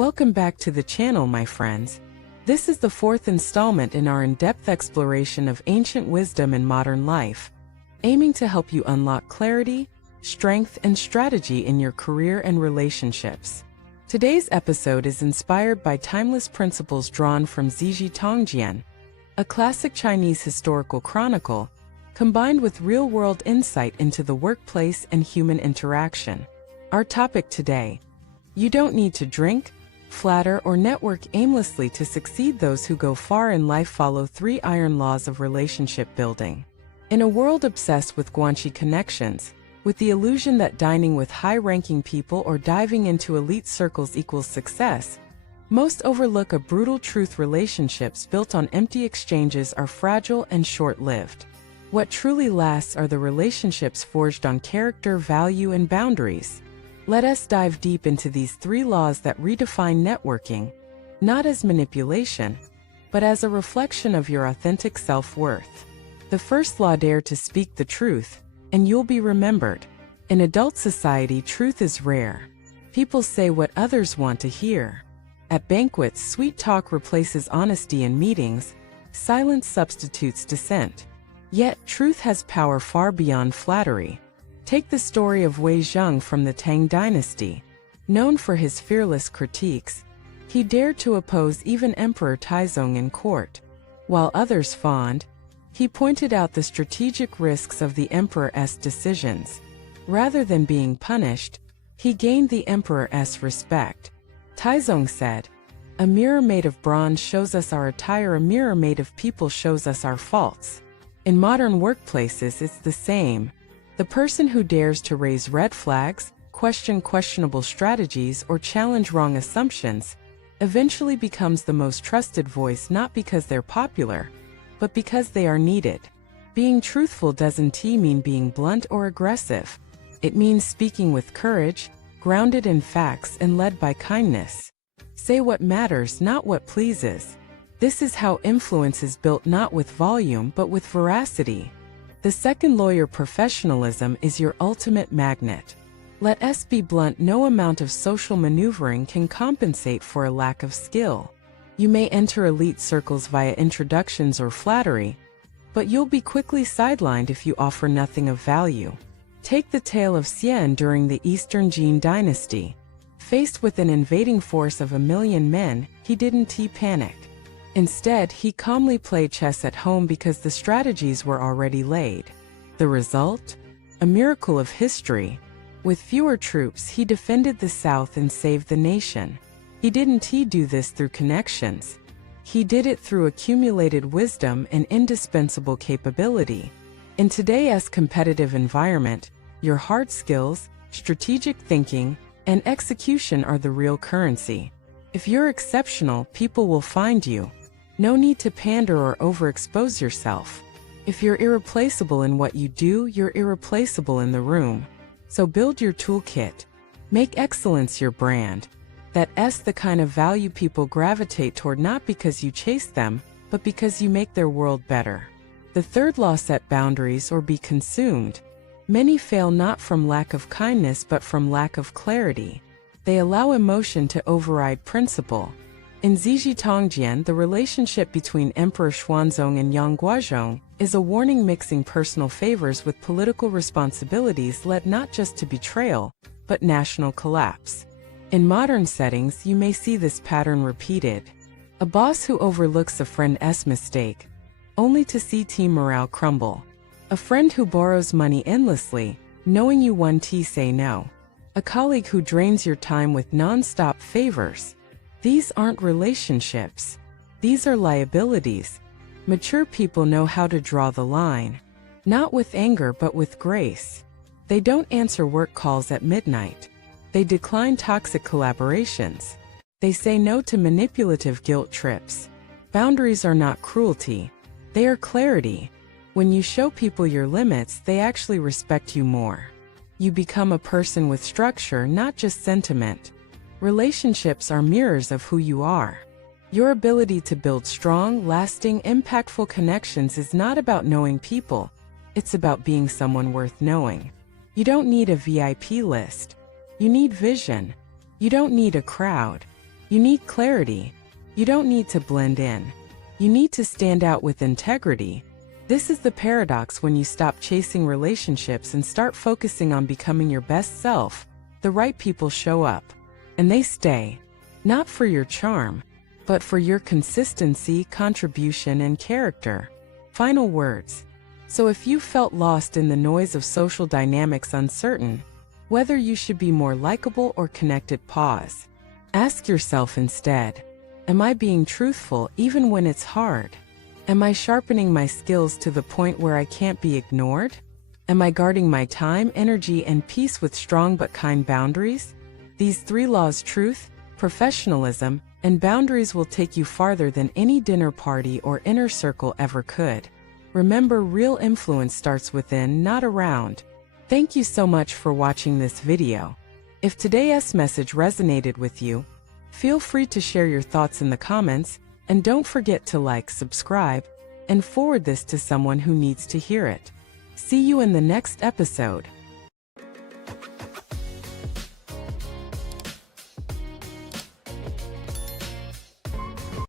Welcome back to the channel, my friends. This is the fourth installment in our in-depth exploration of ancient wisdom in modern life, aiming to help you unlock clarity, strength, and strategy in your career and relationships. Today's episode is inspired by timeless principles drawn from Ziji Tongjian, a classic Chinese historical chronicle, combined with real-world insight into the workplace and human interaction. Our topic today: you don't need to drink, flatter, or network aimlessly to succeed. Those who go far in life follow 3 iron laws of relationship building. In a world obsessed with Guanxi connections, with the illusion that dining with high-ranking people or diving into elite circles equals success, most overlook a brutal truth: relationships built on empty exchanges are fragile and short-lived. What truly lasts are the relationships forged on character, value, and boundaries. Let us dive deep into these 3 laws that redefine networking, not as manipulation, but as a reflection of your authentic self-worth. The first law: dare to speak the truth, and you'll be remembered. In adult society, truth is rare. People say what others want to hear. At banquets, sweet talk replaces honesty. In meetings, silence substitutes dissent. Yet, truth has power far beyond flattery. Take the story of Wei Zheng from the Tang dynasty. Known for his fearless critiques, he dared to oppose even Emperor Taizong in court. While others fawned, he pointed out the strategic risks of the emperor's decisions. Rather than being punished, he gained the emperor's respect. Taizong said, "A mirror made of bronze shows us our attire, a mirror made of people shows us our faults." In modern workplaces, it's the same. The person who dares to raise red flags, question questionable strategies, or challenge wrong assumptions eventually becomes the most trusted voice, not because they're popular, but because they are needed. Being truthful doesn't mean being blunt or aggressive. It means speaking with courage, grounded in facts and led by kindness. Say what matters, not what pleases. This is how influence is built, not with volume but with veracity. The second law: your professionalism is your ultimate magnet. Let us be blunt: no amount of social maneuvering can compensate for a lack of skill. You may enter elite circles via introductions or flattery, but you'll be quickly sidelined if you offer nothing of value. Take the tale of Xian during the Eastern Jin dynasty. Faced with an invading force of 1,000,000 men, he didn't panic. Instead, he calmly played chess at home because the strategies were already laid. The result? A miracle of history. With fewer troops, he defended the south and saved the nation. He didn't do this through connections. He did it through accumulated wisdom and indispensable capability. In today's competitive environment, your hard skills, strategic thinking, and execution are the real currency. If you're exceptional, people will find you. No need to pander or overexpose yourself. If you're irreplaceable in what you do, you're irreplaceable in the room. So build your toolkit. Make excellence your brand. That's the kind of value people gravitate toward, not because you chase them, but because you make their world better. The third law: set boundaries or be consumed. Many fail not from lack of kindness but from lack of clarity. They allow emotion to override principle. In Ziji Tongjian, the relationship between Emperor Xuanzong and Yang Guozhong is a warning: mixing personal favors with political responsibilities led not just to betrayal, but national collapse. In modern settings, you may see this pattern repeated. A boss who overlooks a friend's mistake, only to see team morale crumble. A friend who borrows money endlessly, knowing you won't say no. A colleague who drains your time with non-stop favors. These aren't relationships. These are liabilities. Mature people know how to draw the line. Not with anger but with grace. They don't answer work calls at midnight. They decline toxic collaborations. They say no to manipulative guilt trips. Boundaries are not cruelty. They are clarity. When you show people your limits, they actually respect you more. You become a person with structure, not just sentiment. Relationships are mirrors of who you are. Your ability to build strong, lasting, impactful connections is not about knowing people. It's about being someone worth knowing. You don't need a VIP list. You need vision. You don't need a crowd. You need clarity. You don't need to blend in. You need to stand out with integrity. This is the paradox when you stop chasing relationships and start focusing on becoming your best self. The right people show up, and they stay, not for your charm, but for your consistency, contribution, and character. Final words. So if you felt lost in the noise of social dynamics, uncertain whether you should be more likable or connected, pause. Ask yourself instead, am I being truthful even when it's hard? Am I sharpening my skills to the point where I can't be ignored? Am I guarding my time, energy, and peace with strong but kind boundaries? These 3 laws, truth, professionalism, and boundaries, will take you farther than any dinner party or inner circle ever could. Remember, real influence starts within, not around. Thank you so much for watching this video. If today's message resonated with you, feel free to share your thoughts in the comments, and don't forget to like, subscribe, and forward this to someone who needs to hear it. See you in the next episode.